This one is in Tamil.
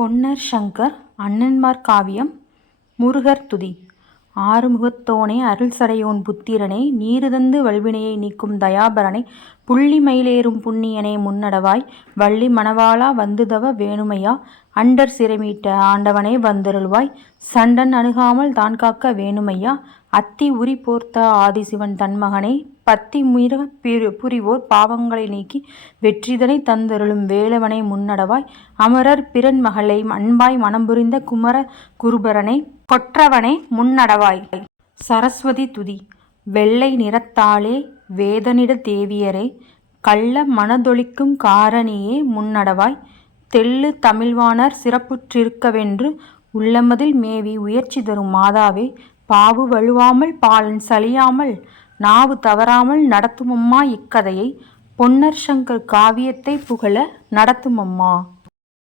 பொன்னர் சங்கர் அண்ணன்மார் காவியம் முருகர் துதி. ஆறுமுகத்தோனே அருள்சடையோன் புத்திரனே நீருதந்து வல்வினையை நீக்கும் தயாபரனே புள்ளி மயிலேறும் புண்ணியனே முன்னடவாய் வள்ளி மணவாளா வந்துதவ வேணுமையா அண்டர் சிறைமீட்ட ஆண்டவனே வந்தருள்வாய் சண்டன் அணுகாமல் தான் காக்க வேணுமையா அத்தி உரி போர்த்த ஆதிசிவன் தன்மகனே பத்தி முயற புரிவோர் பாவங்களை நீக்கி வெற்றிதனை தந்தருளும் வேலவனே முன்னடவாய் அமரர் பிறன் மகளை அன்பாய் மனம்புரிந்த குமர குருபரனே கொற்றவனே முன்னடவாய். சரஸ்வதி துதி. வெள்ளை நிறத்தாளே வேதனிட தேவியரே கள்ள மனதொழிக்கும் காரணியே முன்னடவாய் தெள்ளு தமிழ்வாணர் சிறப்புற்றிருக்கவென்று உள்ளமதில் மேவி உயர்ச்சி தரும் மாதாவே பாவு வழுவாமல் பாலன் சலியாமல் நாவு தவறாமல் நடத்துமம்மா இக்கதையை பொன்னர் சங்கர் காவியத்தை புகழ நடத்துமம்மா.